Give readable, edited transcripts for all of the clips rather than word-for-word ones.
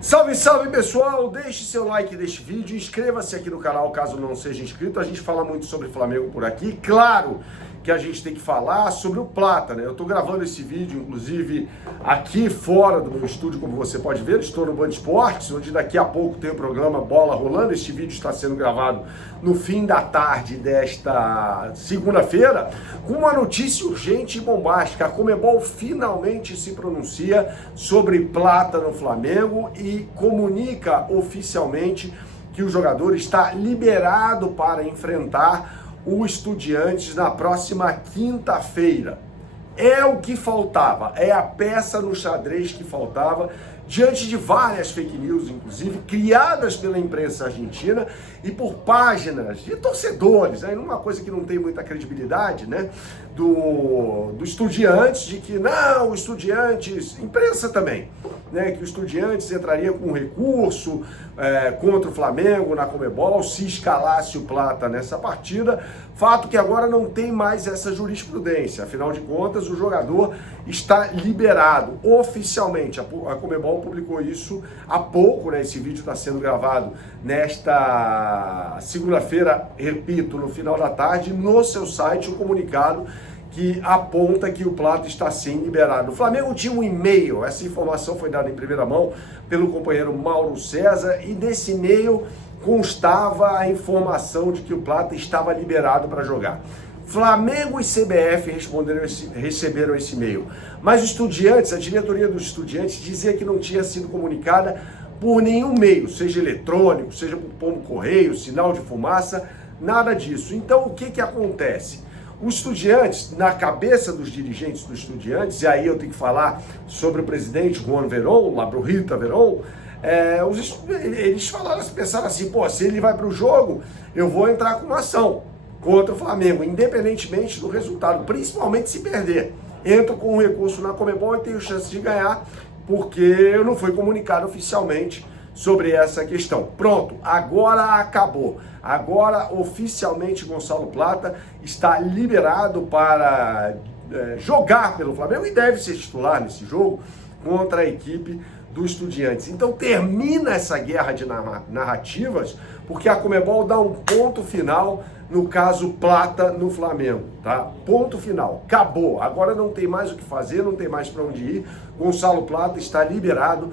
Salve, salve pessoal, deixe seu like neste vídeo, inscreva-se aqui no canal caso não seja inscrito. A gente fala muito sobre Flamengo por aqui, claro que a gente tem que falar sobre o Plata, né? Eu tô gravando esse vídeo, inclusive, aqui fora do meu estúdio, como você pode ver, estou no Band Esportes, onde daqui a pouco tem o programa Bola Rolando. Este vídeo está sendo gravado no fim da tarde desta segunda-feira, com uma notícia urgente e bombástica. A Conmebol finalmente se pronuncia sobre Plata no Flamengo e comunica oficialmente que o jogador está liberado para enfrentar o Estudiantes na próxima quinta-feira. É o que faltava, é a peça no xadrez que faltava, diante de várias fake news, inclusive, criadas pela imprensa argentina e por páginas de torcedores, né? Uma coisa que não tem muita credibilidade, né? Do Estudiantes, de que não, o Estudiantes, imprensa também, né? Que o Estudiantes entraria com recurso contra o Flamengo na Conmebol se escalasse o Plata nessa partida. Fato que agora não tem mais essa jurisprudência, afinal de contas o jogador está liberado oficialmente. A Conmebol publicou isso há pouco, né? Esse vídeo está sendo gravado nesta segunda-feira, repito, no final da tarde, no seu site, um comunicado que aponta que o Plata está sim liberado. O Flamengo tinha um e-mail, essa informação foi dada em primeira mão pelo companheiro Mauro César, e nesse e-mail constava a informação de que o Plata estava liberado para jogar. Flamengo e CBF receberam esse e-mail, mas os Estudiantes, a diretoria dos Estudiantes, dizia que não tinha sido comunicada por nenhum meio, seja eletrônico, seja por pombo correio, sinal de fumaça, nada disso. Então o que acontece? Os Estudiantes, na cabeça dos dirigentes dos Estudiantes, e aí eu tenho que falar sobre o presidente Juan Verón, Labrurita Verón, eles pensaram assim, pô, se ele vai para o jogo, eu vou entrar com uma ação contra o Flamengo, independentemente do resultado, principalmente se perder. Entro com um recurso na Conmebol e tenho chance de ganhar, porque eu não fui comunicado oficialmente sobre essa questão. Pronto, agora acabou. Agora, oficialmente, Gonçalo Plata está liberado para jogar pelo Flamengo e deve ser titular nesse jogo contra a equipe do Estudiantes. Então termina essa guerra de narrativas, porque a Conmebol dá um ponto final no caso Plata no Flamengo, tá? Ponto final, acabou. Agora não tem mais o que fazer, não tem mais para onde ir. Gonçalo Plata está liberado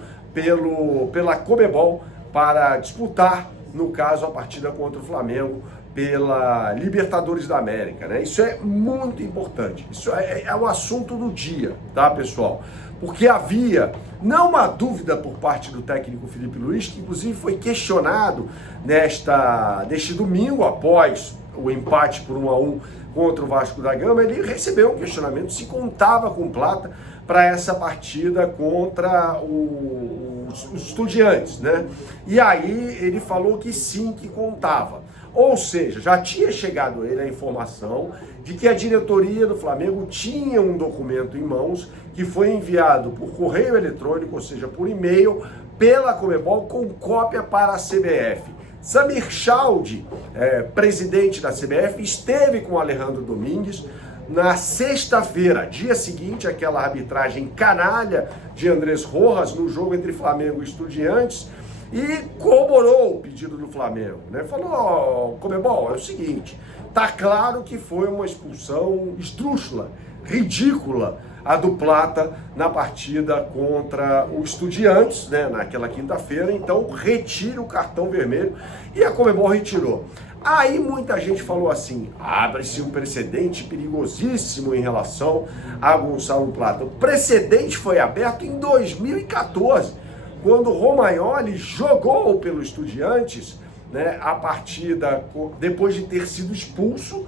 pela Conmebol para disputar, no caso, a partida contra o Flamengo pela Libertadores da América, né? Isso é muito importante, isso é o assunto do dia, tá, pessoal? Porque havia não uma dúvida por parte do técnico Felipe Luiz, que inclusive foi questionado neste domingo, após o empate por 1-1 contra o Vasco da Gama. Ele recebeu um questionamento se contava com Plata para essa partida contra os Estudiantes, né? E aí ele falou que sim, que contava. Ou seja, já tinha chegado a ele a informação de que a diretoria do Flamengo tinha um documento em mãos que foi enviado por correio eletrônico, ou seja, por e-mail, pela Conmebol, com cópia para a CBF. Samir Chaldi, presidente da CBF, esteve com Alejandro Domingues na sexta-feira, dia seguinte àquela arbitragem canalha de Andrés Rojas no jogo entre Flamengo e Estudiantes, e corroborou o pedido do Flamengo, né? Falou, Conmebol, é o seguinte, tá claro que foi uma expulsão esdrúxula, ridícula, a do Plata na partida contra o Estudiantes, né, naquela quinta-feira, então retira o cartão vermelho, e a Conmebol retirou. Aí muita gente falou assim, abre-se um precedente perigosíssimo em relação a Gonçalo Plata. O precedente foi aberto em 2014, quando o Romagnoli jogou pelo Estudiantes, né, a partida depois de ter sido expulso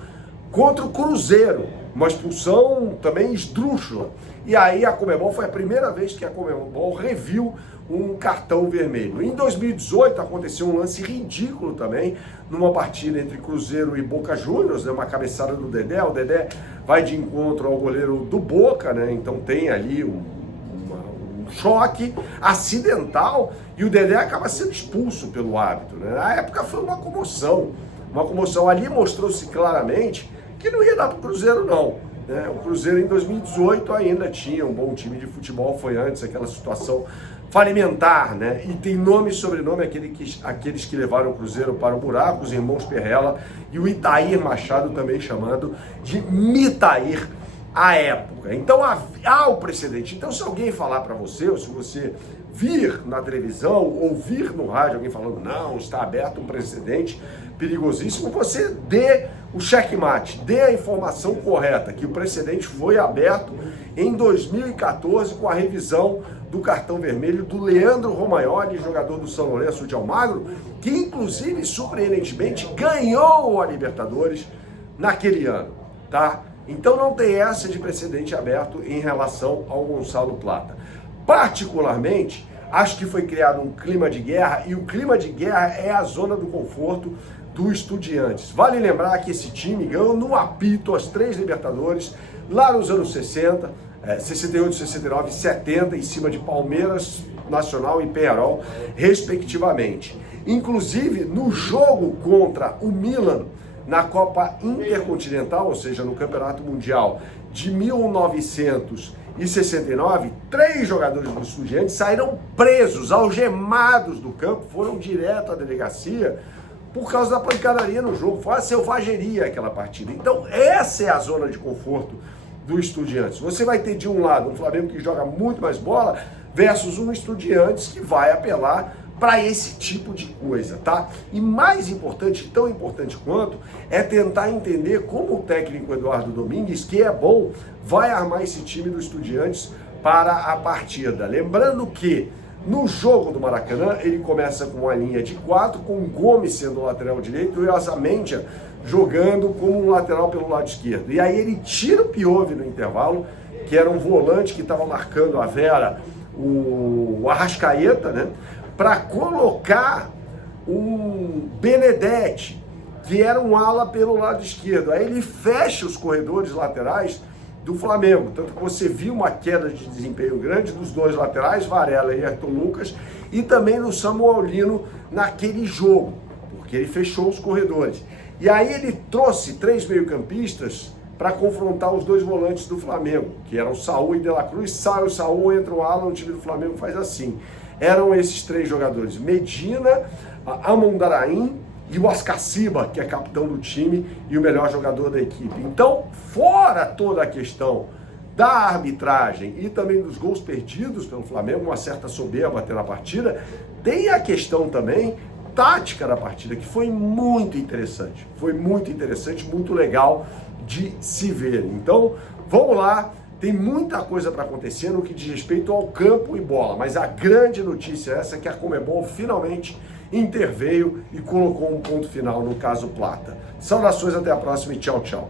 contra o Cruzeiro, uma expulsão também esdrúxula. E aí a Conmebol, foi a primeira vez que a Conmebol reviu um cartão vermelho. Em 2018 aconteceu um lance ridículo também, numa partida entre Cruzeiro e Boca Juniors, né, uma cabeçada do Dedé. O Dedé vai de encontro ao goleiro do Boca, né, então tem ali um choque acidental e o Dedé acaba sendo expulso pelo árbitro, né? Na época foi uma comoção. Ali mostrou-se claramente que não ia dar para o Cruzeiro não, né? O Cruzeiro em 2018 ainda tinha um bom time de futebol, foi antes aquela situação falimentar, né? E tem nome e sobrenome aqueles que levaram o Cruzeiro para o buraco, os irmãos Perrella e o Itair Machado, também chamado de Mitair à época. Então há o precedente. Então se alguém falar para você, ou se você vir na televisão, ouvir no rádio alguém falando, não, está aberto um precedente perigosíssimo, você dê o checkmate, dê a informação correta, que o precedente foi aberto em 2014 com a revisão do cartão vermelho do Leandro Romagnoli, jogador do São Lourenço de Almagro, que inclusive, surpreendentemente, ganhou a Libertadores naquele ano, tá? Então não tem essa de precedente aberto em relação ao Gonçalo Plata. Particularmente, acho que foi criado um clima de guerra, e o clima de guerra é a zona do conforto do Estudiantes. Vale lembrar que esse time ganhou no apito as 3 Libertadores, lá nos anos 60, 68, 69 e 70, em cima de Palmeiras, Nacional e Peñarol, respectivamente. Inclusive, no jogo contra o Milan, na Copa Intercontinental, ou seja, no Campeonato Mundial de 1969, 3 jogadores do Estudiantes saíram presos, algemados do campo, foram direto à delegacia por causa da pancadaria no jogo. Foi uma selvageria aquela partida. Então, essa é a zona de conforto do Estudiantes. Você vai ter de um lado um Flamengo que joga muito mais bola versus um Estudiantes que vai apelar para esse tipo de coisa, tá? E mais importante, tão importante quanto, é tentar entender como o técnico Eduardo Domingues, que é bom, vai armar esse time do Estudiantes para a partida. Lembrando que no jogo do Maracanã, ele começa com uma linha de 4, com o Gomes sendo o lateral direito e o Osamendia jogando como um lateral pelo lado esquerdo. E aí ele tira o Piove no intervalo, que era um volante que estava marcando a Vera, o Arrascaeta, né? Para colocar um Benedetti, que era um ala pelo lado esquerdo. Aí ele fecha os corredores laterais do Flamengo, tanto que você viu uma queda de desempenho grande dos 2 laterais, Varela e Ayrton Lucas, e também no Samuel Lino naquele jogo, porque ele fechou os corredores. E aí ele trouxe 3 meio-campistas para confrontar os 2 volantes do Flamengo, que eram Saul e De La Cruz. Sai o Saul, entra o Alan, o time do Flamengo faz assim. Eram esses 3 jogadores, Medina, Amondarain e o Ascaciba, que é capitão do time e o melhor jogador da equipe. Então, fora toda a questão da arbitragem e também dos gols perdidos pelo Flamengo, uma certa soberba até na partida, tem a questão também tática da partida, que foi muito interessante. Foi muito interessante, muito legal de se ver. Então, vamos lá. Tem muita coisa para acontecer no que diz respeito ao campo e bola, mas a grande notícia é essa, que a Conmebol finalmente interveio e colocou um ponto final no caso Plata. Saudações, até a próxima e tchau, tchau.